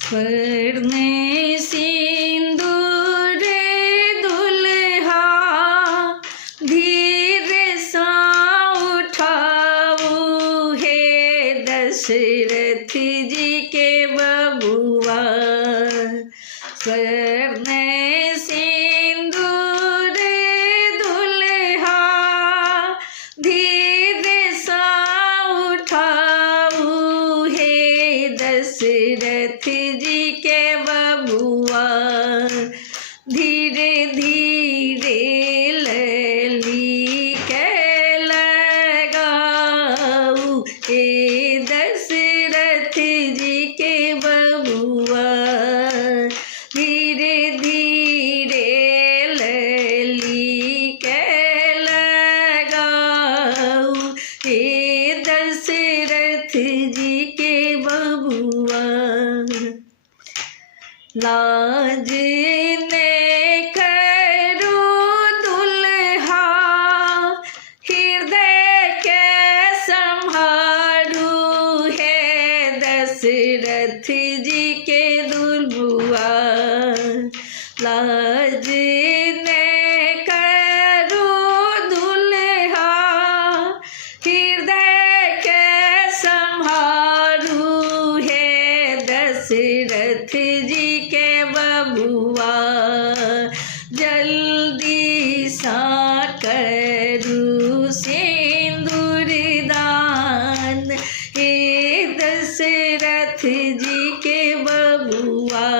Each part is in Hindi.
स्वर्णे सिंदूर दुल्हा धीरे सा उठाऊ है दशरथ जी के बबुआ। स्वर्णे सिंदूर दुल्हा धीरे सा उठाऊ है दशरथ जी के बबुआ। धीरे धीरे लली के लगाऊ ए दशरथ जी के बबुआ। धीरे धीरे लली के लगाऊ ए दशरथ जी के बबुआ। लाज ने करो दुल्हा हृदय के संभारू है दशरथ जी के दुल्हुआ। लाज ने करो दुल्हा हृदय के संभारू है दशरथ जी के बबुआ। जल्दी सा करू सिंदूर दान हे दशरथ जी के बबुआ।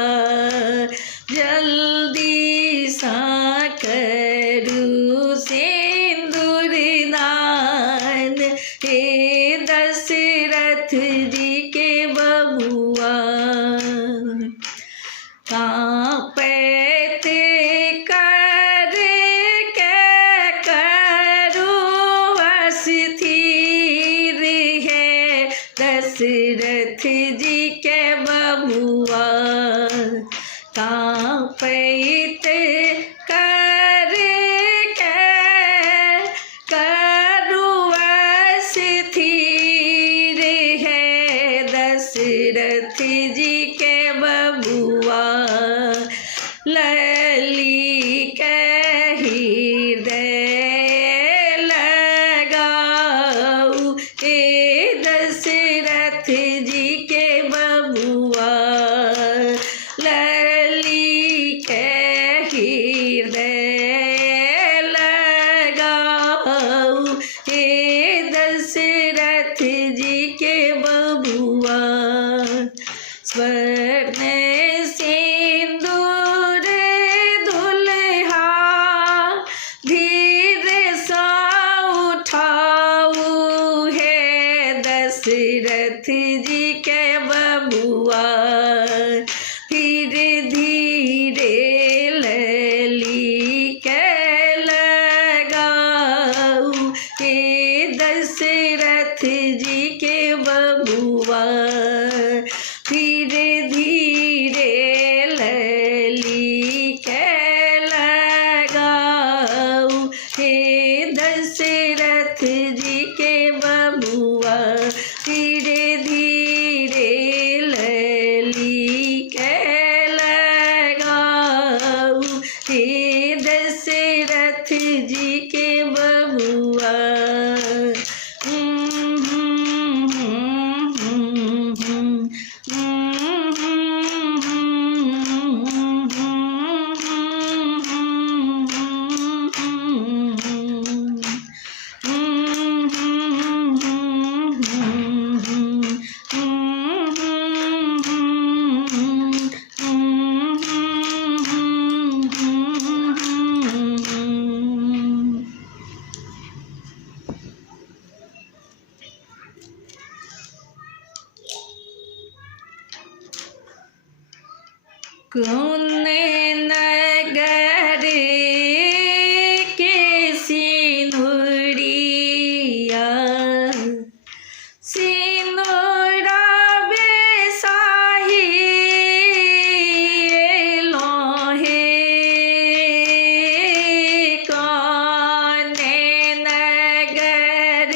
जल्दी सा करू सिंदूर दान हे दशरथ जी के बबुआ। कांपते कर के करो अस्थिर है दशरथ जी के बबुआ। कांपते कर के करो अस्थिर है दशरथ जी के बबुआ। लली के हृदय लगाऊ ए दशरथ जी के बबुआ। लली के हृदय लगाऊ ए दशरथ जी के बबुआ। स्वर्ण सिंदूर दुल्हा धीरे सा उठाऊ है दशरथ जी के बबुआ। धीरे धीरे लली के लगाऊ हे दशरथ जी के बबुआ। धीरे धीरे कौन नगर के सिनुरिया सिनुरा बेसाही लोहे कौन नगर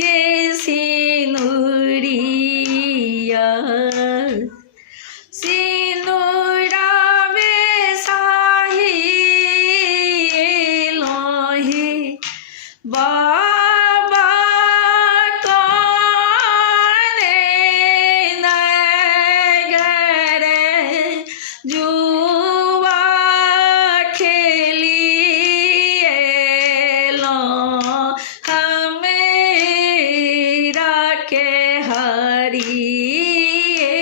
के सिनुरिया सिनुरा बेसाही लोहे बाबा कौन नगर जुआ खेलिए लो हमेरा के हरिए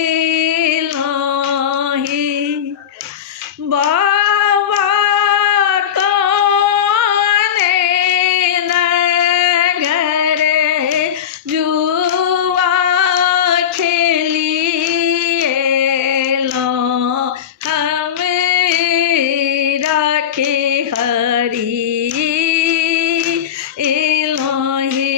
लोहे बाबा कौन नगर जुआ खेलिए लो हमेरा के हरि लोहे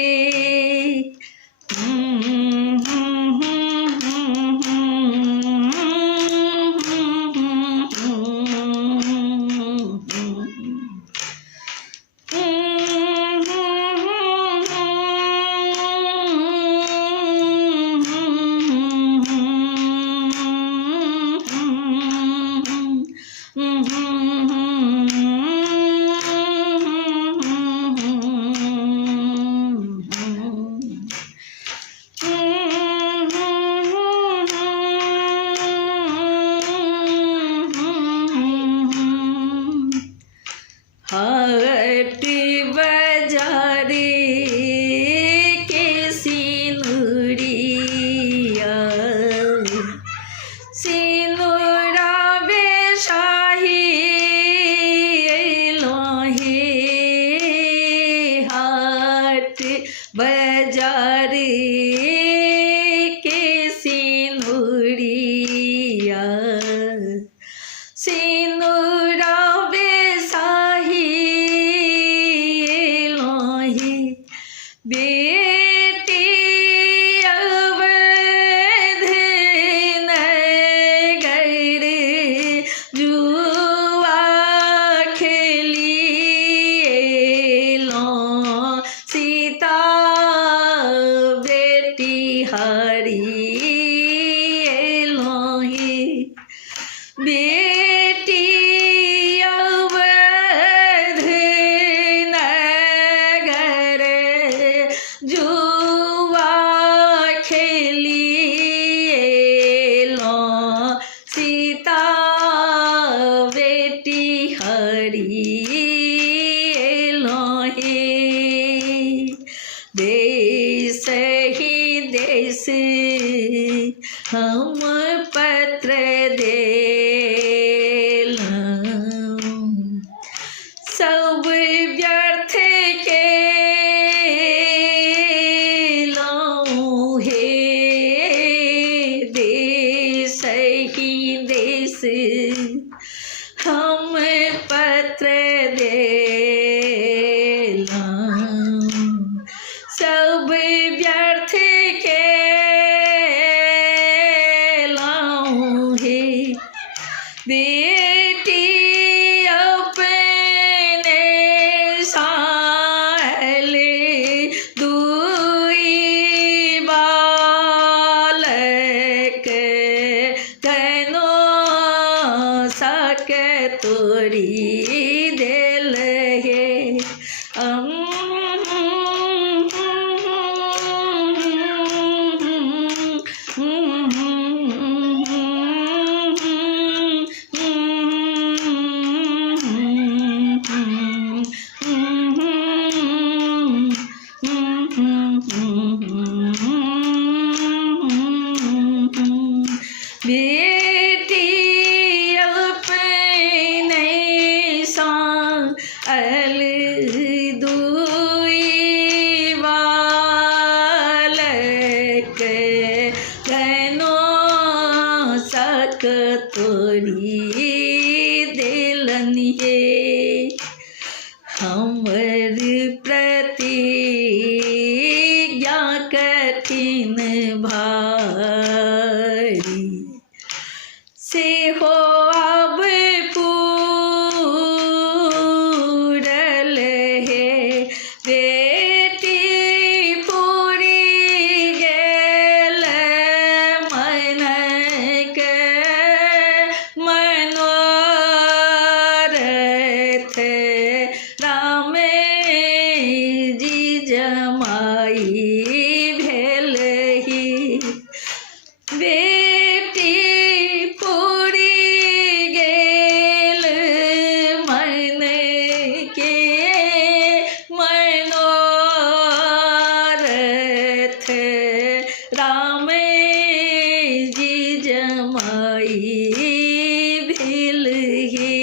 हाट बाजारे के सिनुरिया सिनुरा बेशाही लोहे हाट बाजारे के सिनुरिया सिनुरा बेटी अवध नगर जुआ खेलिए लो सीता बेटी हरिए लोहे बेटी अवध नगर जुआ खेलिए लो सीता बेटी हरिए लोहे देश ही देश हम पत्र देलौं सब व्यर्थ के लोहे देश ही देश हम पत्र देलौं सब व्यर्थ के लोहे बेटी अपने साल दुई बालक कनो सक तोरी दिल है बेटी अपने साल दुई बालक कनो सक साक तोरी देलन हे हमर प्रतिज्ञा कठिन भारी से हो अब पूरल है बेटी पूरी गेल मन के मनोरथ राम जी जमाई भेल ही बेटी पूरी गेल मन के मनोरथ राम जी जमाई भेल हे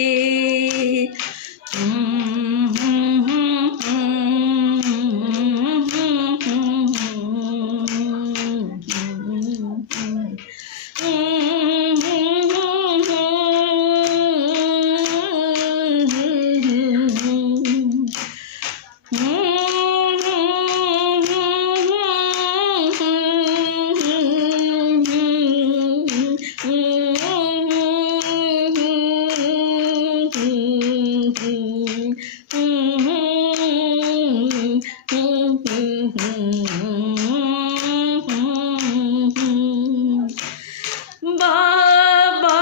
बाबा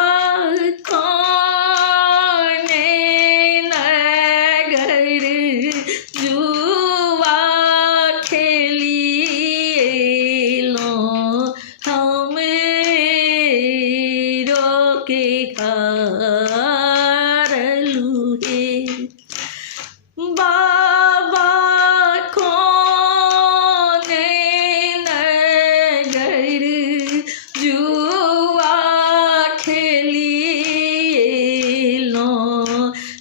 खाने नगर जुआ खेलिलो हम रोके हारलू हे बाबा खाने नगर जुआ खेलिलो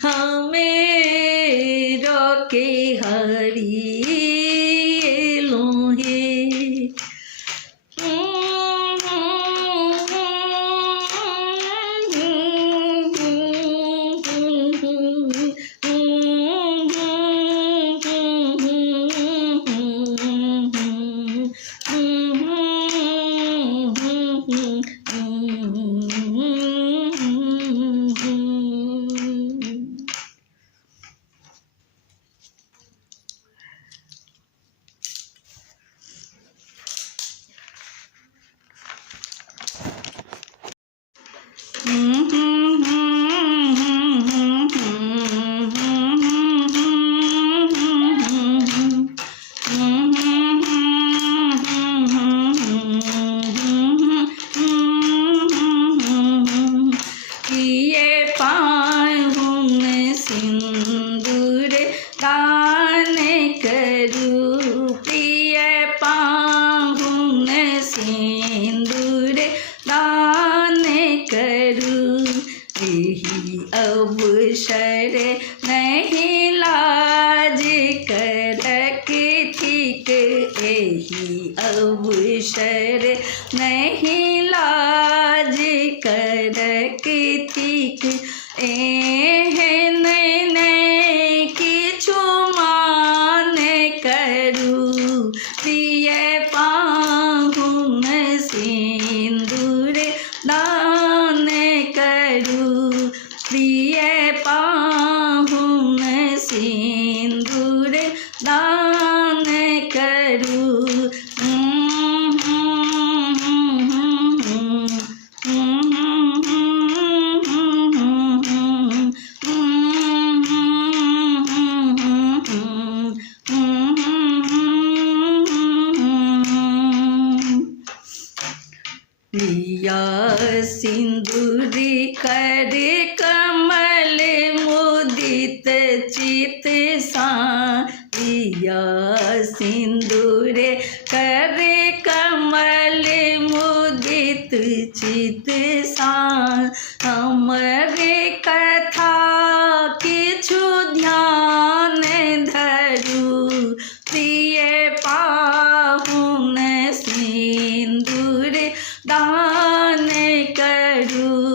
हमें रोके हरिलो हे सिंदूर दान करूं प्रिय पाहुन सिंदूर दान करूं यही अवसर नहीं लाज करक ठीक यही अवसर नहीं लाज करक ठीक एहन नहीं किछु मान करूं प्रिय पाहुन सिंदूर दान करूं प्रिय पाहुन सिंदूर दान करूं लिया सिंदूरी कर कमल मुदित चित सा लिया सिंदूर कर कमल मुदित चित सा हमरे कथा किछु ध्यान धरू प्रिय पाहुन सिंदूर दान करूं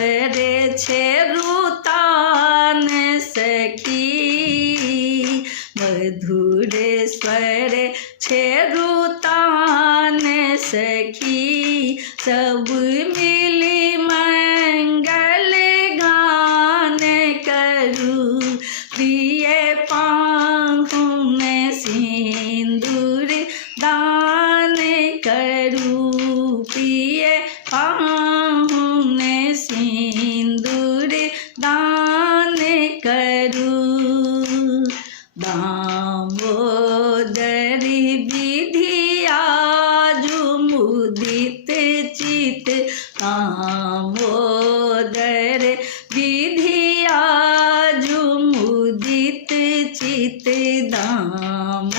स्वर छेरुतान सखी, मधुर स्वर छेरुतान सखी, सब मिली मंगल गान करूं, प्रिय पाहुन सिंदूर दान करूं, प्रिय पाहुन सिंदूर दान करूं। दामोदर विधिया जो मुदित चित, दामोदर विधिया जो मुदित चित, दामोदर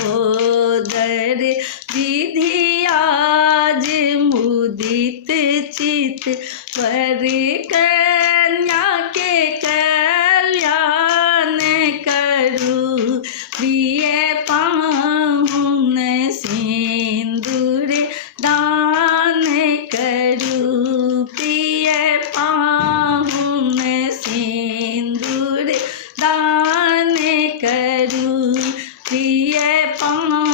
विधिया जो मुदित चित, वर कन्या के कल्याण करूं, प्रिय पाहुन सिंदूर दान करूं, प्रिय पाहुन सिंदूर दान करूं, प्रिय पाहुन